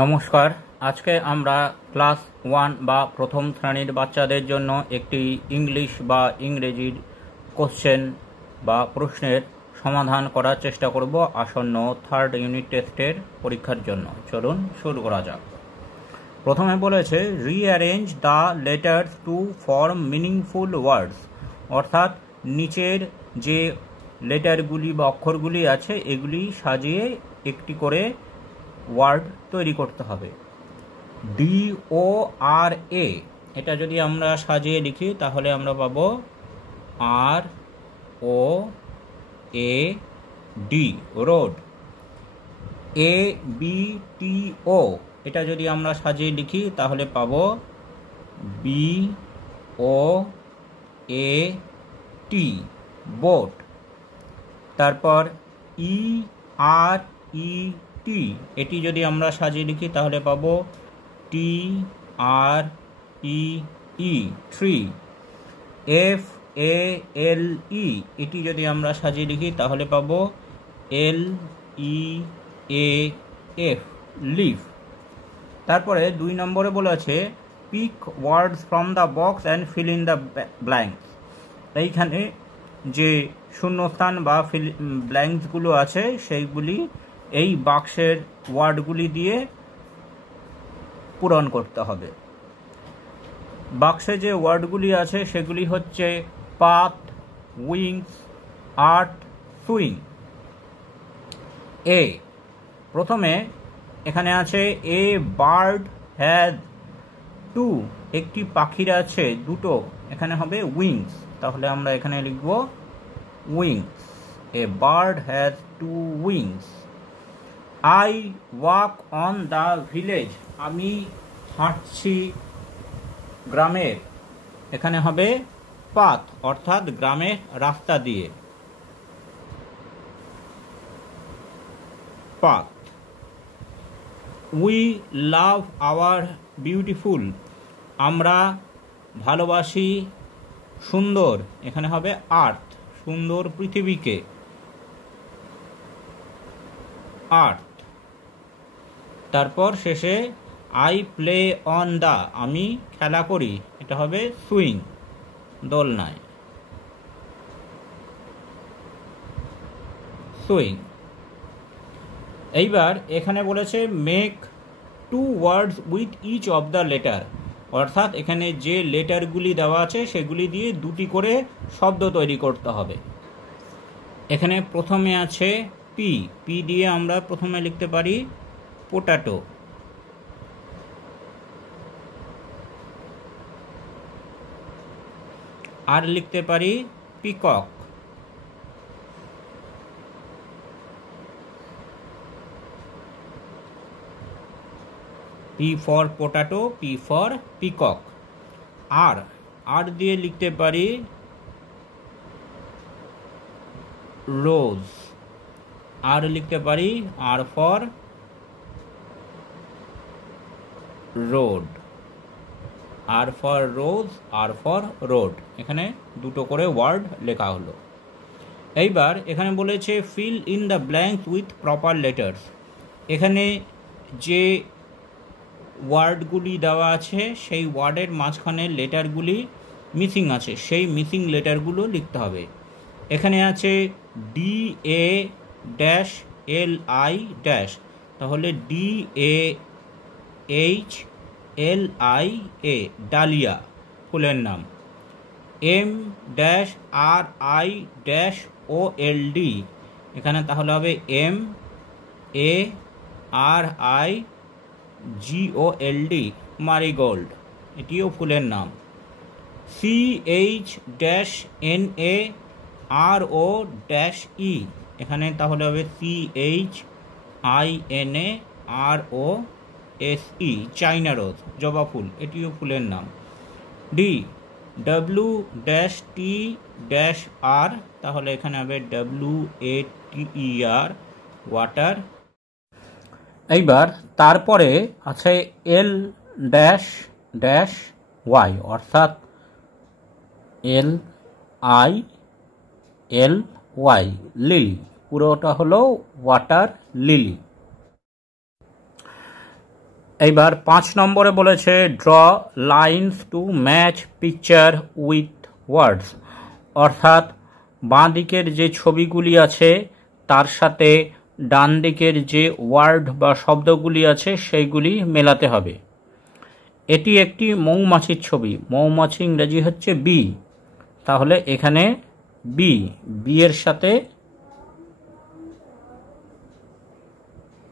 নমস্কার। আজকে আমরা ক্লাস 1 বা প্রথম শ্রেণীর বাচ্চাদের জন্য একটি ইংলিশ বা ইংরেজির কোশ্চেন বা প্রশ্নের সমাধান করার চেষ্টা করব আসন্ন থার্ড ইউনিট টেস্টের পরীক্ষার জন্য। চলুন শুরু করা যাক। প্রথমে বলেছে rearrange the letters to form meaningful ওয়ার্ডস, অর্থাৎ নিচের যে লেটারগুলি বা অক্ষরগুলি আছে এগুলি সাজিয়ে একটি করে ওয়ার্ড তৈরি করতে হবে। DORA, এটা যদি আমরা সাজিয়ে লিখি তাহলে আমরা পাবো ROAD, রোড। ABTO, এটা যদি আমরা সাজিয়ে লিখি তাহলে পাবো BOAT, বোট। তারপর ERET, এটি যদি আমরা সাজিয়ে লিখি তাহলে পাবো TREE, ট্রি। FALE, এটি যদি আমরা সাজিয়ে লিখি তাহলে পাবো LEAF, লিফ। তারপরে 2 নম্বরে বলেছে pick words from the box and fill in the blanks. এইখানে যে শূন্যস্থান বা ব্ল্যাঙ্কসগুলো আছে সেইগুলি এই বাক্সের ওয়ার্ডগুলি দিয়ে পূরণ করতে হবে। বাক্সে যে ওয়ার্ডগুলি আছে সেগুলি হচ্ছে পাথ, উইংস, আর্ট, সুইং। এ প্রথমে এখানে আছে এ বার্ড হ্যাজ টু, একটি পাখির আছে দুটো, এখানে হবে উইংস, তাহলে আমরা এখানে লিখব wings. A bird has to wings. I walk on the village, আমি হাঁটছি গ্রামের, এখানে হবে পাথ, অর্থাৎ গ্রামের রাস্তা দিয়ে, path. We love our beautiful, আমরা ভালোবাসি সুন্দর, এখানে হবে আর্থ, সুন্দর পৃথিবীকে, আর্থ। তারপর শেষে আই প্লে অন দ্য, আমি খেলা করি, এটা হবে সুইং, দোলনায়, সুইং। এইবার এখানে বলেছে make 2 words with each of the letter, অর্থাৎ এখানে যে লেটারগুলি দেওয়া আছে সেগুলি দিয়ে দুটি করে শব্দ তৈরি করতে হবে। এখানে প্রথমে আছে পি, পি দিয়ে আমরা প্রথমে লিখতে পারি পোটাটো। আর লিখতে পারি peacock. P for potato, P for peacock. আর, আর দিয়ে লিখতে পারি রোজ। আর লিখতে পারি R for road, R for rose, R for road. এখানে দুটো করে ওয়ার্ড লেখা হলো। এইবার এখানে বলেছে fill in the blanks with proper letters, এখানে যে ওয়ার্ডগুলি দেওয়া আছে সেই ওয়ার্ডের মাঝখানে লেটারগুলি মিসিং আছে, সেই মিসিং লেটারগুলো লিখতে হবে। এখানে আছে DALI, তাহলে DAHLIA, ডালিয়া, ফুলের নাম। MRI-OLD, এখানে তাহলে হবে MARIGOLD, মারিগোল্ড, এটিও ফুলের নাম। CHNAROE, এখানে তাহলে হবে CHINAROSE, চাইনা রোজ, জবা ফুল, এটিও ফুলের নাম। WT-R, তাহলে এখানে হবে WATER, ওয়াটার। এইবার তারপরে আছে L-Y, অর্থাৎ LILY, লিলি, পুরোটা হলো ওয়াটার লিলি। এইবার 5 নম্বরে বলেছে draw lines to match picture with words, অর্থাৎ বাঁ দিকের যে ছবিগুলি আছে তার সাথে ডান দিকের যে ওয়ার্ড বা শব্দগুলি আছে সেইগুলি মেলাতে হবে। এটি একটি মৌমাছির ছবি, মৌমাছি ইংরেজি হচ্ছে বি, তাহলে এখানে বি এর সাথে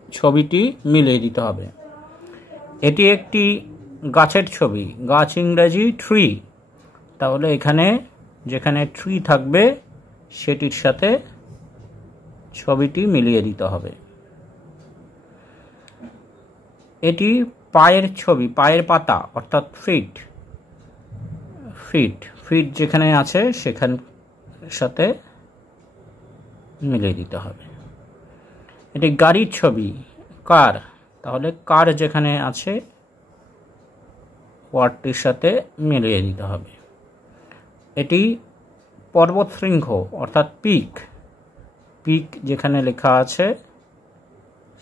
ছবিটি মিলিয়ে দিতে হবে। এটি একটি গাছের ছবি, গাছ ইংরেজি ট্রি, তাহলে এখানে যেখানে ট্রি থাকবে সেটির সাথে ছবিটি মিলিয়ে দিতে হবে। এটি পায়ের ছবি, পায়ের পাতা অর্থাৎ ফিট যেখানে আছে সেখান সাথে মিলিয়ে দিতে হবে। এটি গাড়ির ছবি, কার, তাহলে কার যেখানে আছে ওয়ার্ডটির সাথে মিলিয়ে দিতে হবে। এটি পর্বত শৃঙ্গ অর্থাৎ পিক যেখানে লেখা আছে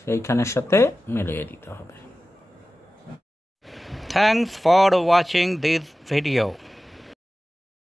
সেইখানের সাথে মিলিয়ে দিতে হবে। Thanks for watching this video.